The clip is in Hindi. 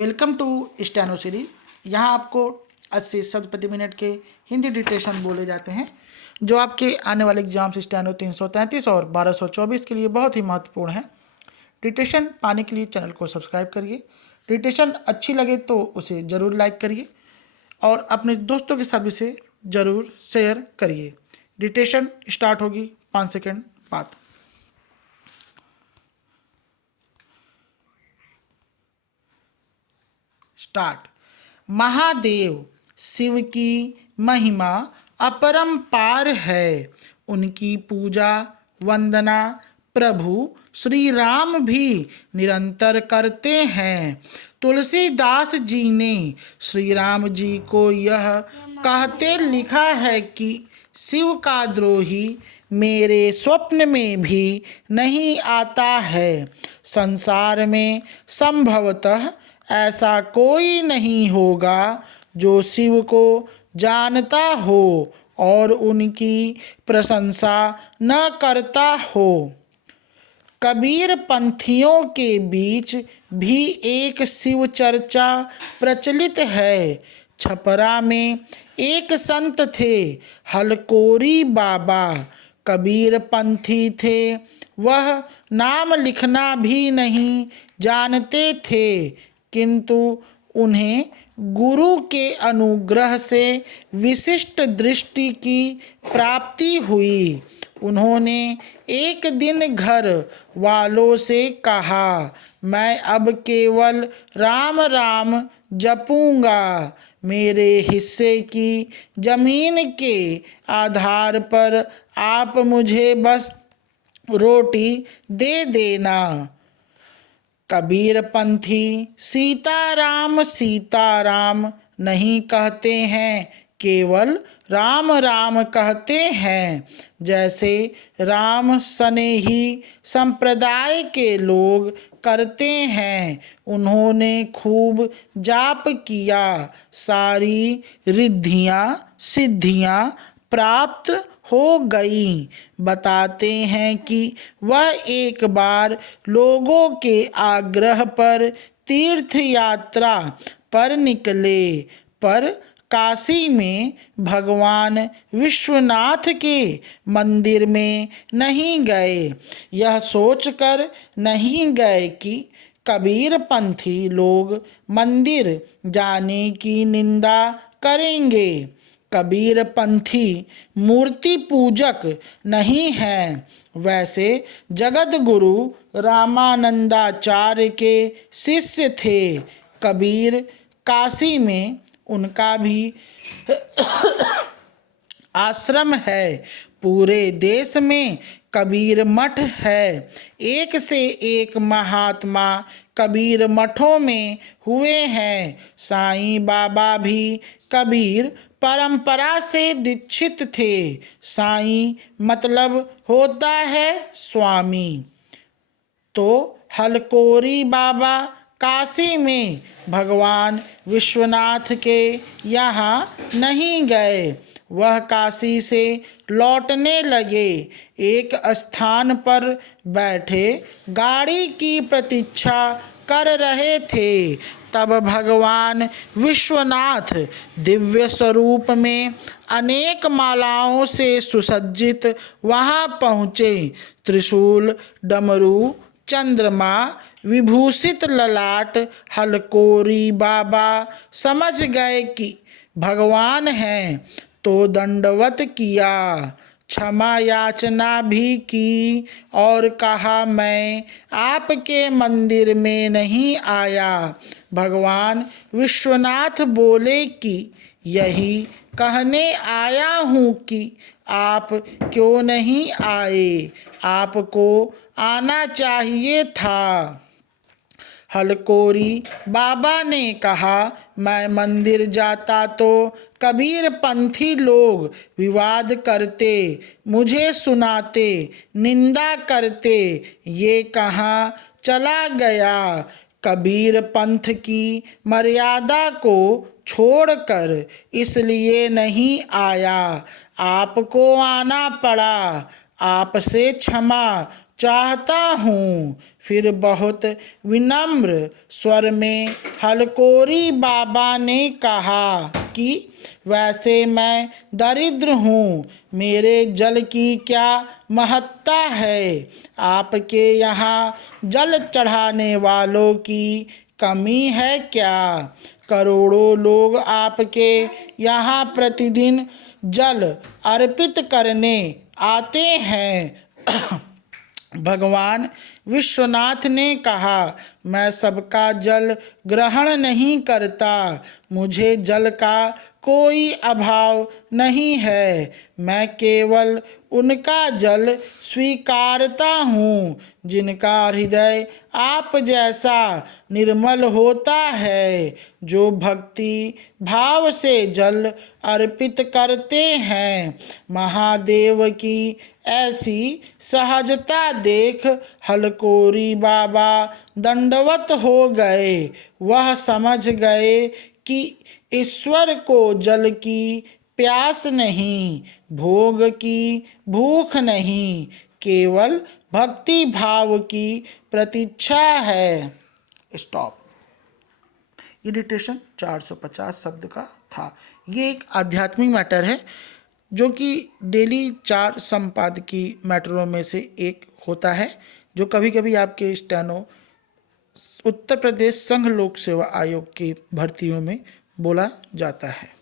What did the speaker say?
Welcome to steno series. यहाँ आपको 80 शब्द प्रति मिनट के हिंदी डिक्टेशन बोले जाते हैं जो आपके आने वाले एग्जाम्स स्टेनो 333 और 1224 के लिए बहुत ही महत्वपूर्ण है। डिक्टेशन पाने के लिए चैनल को सब्सक्राइब करिए। डिक्टेशन अच्छी लगे तो उसे ज़रूर लाइक करिए और अपने दोस्तों के साथ भी इसे ज़रूर शेयर करिए। डिक्टेशन स्टार्ट होगी 5 सेकेंड बाद। स्टार्ट। महादेव शिव की महिमा अपरंपार है। उनकी पूजा वंदना प्रभु श्री राम भी निरंतर करते हैं। तुलसीदास जी ने श्री राम जी को यह कहते लिखा है कि शिव का द्रोही मेरे स्वप्न में भी नहीं आता है। संसार में संभवतः ऐसा कोई नहीं होगा जो शिव को जानता हो और उनकी प्रशंसा न करता हो। कबीर पंथियों के बीच भी एक शिव चर्चा प्रचलित है। छपरा में एक संत थे हलकोरी बाबा। कबीर पंथी थे, वह नाम लिखना भी नहीं जानते थे, किंतु उन्हें गुरु के अनुग्रह से विशिष्ट दृष्टि की प्राप्ति हुई। उन्होंने एक दिन घर वालों से कहा, मैं अब केवल राम राम जपूंगा। मेरे हिस्से की जमीन के आधार पर आप मुझे बस रोटी दे देना। कबीर पंथी सीताराम सीताराम नहीं कहते हैं, केवल राम राम कहते हैं। जैसे राम स्नेही संप्रदाय के लोग करते हैं। उन्होंने खूब जाप किया, सारी रिद्धियाँ सिद्धियाँ प्राप्त हो गई। बताते हैं कि वह एक बार लोगों के आग्रह पर तीर्थ यात्रा पर निकले, पर काशी में भगवान विश्वनाथ के मंदिर में नहीं गए। यह सोचकर नहीं गए कि कबीर पंथी लोग मंदिर जाने की निंदा करेंगे। कबीर पंथी मूर्ति पूजक नहीं हैं। वैसे जगत गुरु रामानंदाचार्य के शिष्य थे। कबीर काशी में उनका भी आश्रम है। पूरे देश में कबीर मठ है। एक से एक महात्मा कबीर मठों में हुए हैं। साईं बाबा भी कबीर परंपरा से दीक्षित थे। साईं मतलब होता है स्वामी। तो हलकोरी बाबा काशी में भगवान विश्वनाथ के यहाँ नहीं गए। वह काशी से लौटने लगे। एक स्थान पर बैठे गाड़ी की प्रतीक्षा कर रहे थे। तब भगवान विश्वनाथ दिव्य स्वरूप में अनेक मालाओं से सुसज्जित वहाँ पहुँचे। त्रिशूल डमरू चंद्रमा विभूषित ललाट हलकोरी बाबा समझ गए कि भगवान हैं, तो दंडवत किया, क्षमा याचना भी की और कहा, मैं आपके मंदिर में नहीं आया। भगवान विश्वनाथ बोले कि यही कहने आया हूँ कि आप क्यों नहीं आए, आपको आना चाहिए था। हलकोरी बाबा ने कहा, मैं मंदिर जाता तो कबीर पंथी लोग विवाद करते, मुझे सुनाते, निंदा करते, ये कहाँ चला गया। कबीर पंथ की मर्यादा को छोड़कर इसलिए नहीं आया, आपको आना पड़ा। आपसे क्षमा, चाहता हूँ। फिर बहुत विनम्र स्वर में हलकोरी बाबा ने कहा कि वैसे मैं दरिद्र हूँ, मेरे जल की क्या महत्ता है। आपके यहाँ जल चढ़ाने वालों की कमी है क्या? करोड़ों लोग आपके यहाँ प्रतिदिन जल अर्पित करने आते हैं। भगवान विश्वनाथ ने कहा, मैं सबका जल ग्रहण नहीं करता, मुझे जल का कोई अभाव नहीं है, मैं केवल उनका जल स्वीकारता हूँ जिनका हृदय आप जैसा निर्मल होता है, जो भक्ति भाव से जल अर्पित करते हैं। महादेव की ऐसी सहजता देख हलकोरी बाबा दंडवत हो गए। वह समझ गए कि ईश्वर को जल की प्यास नहीं, भोग की भूख नहीं, केवल भक्ति भाव की प्रतीक्षा है। स्टॉप। ये डिटेशन 450 शब्द का था। ये एक आध्यात्मिक मैटर है जो कि डेली 4 संपादकीय मैटरों में से एक होता है, जो कभी कभी आपके स्टेनो उत्तर प्रदेश संघ लोक सेवा आयोग की भर्तियों में बोला जाता है।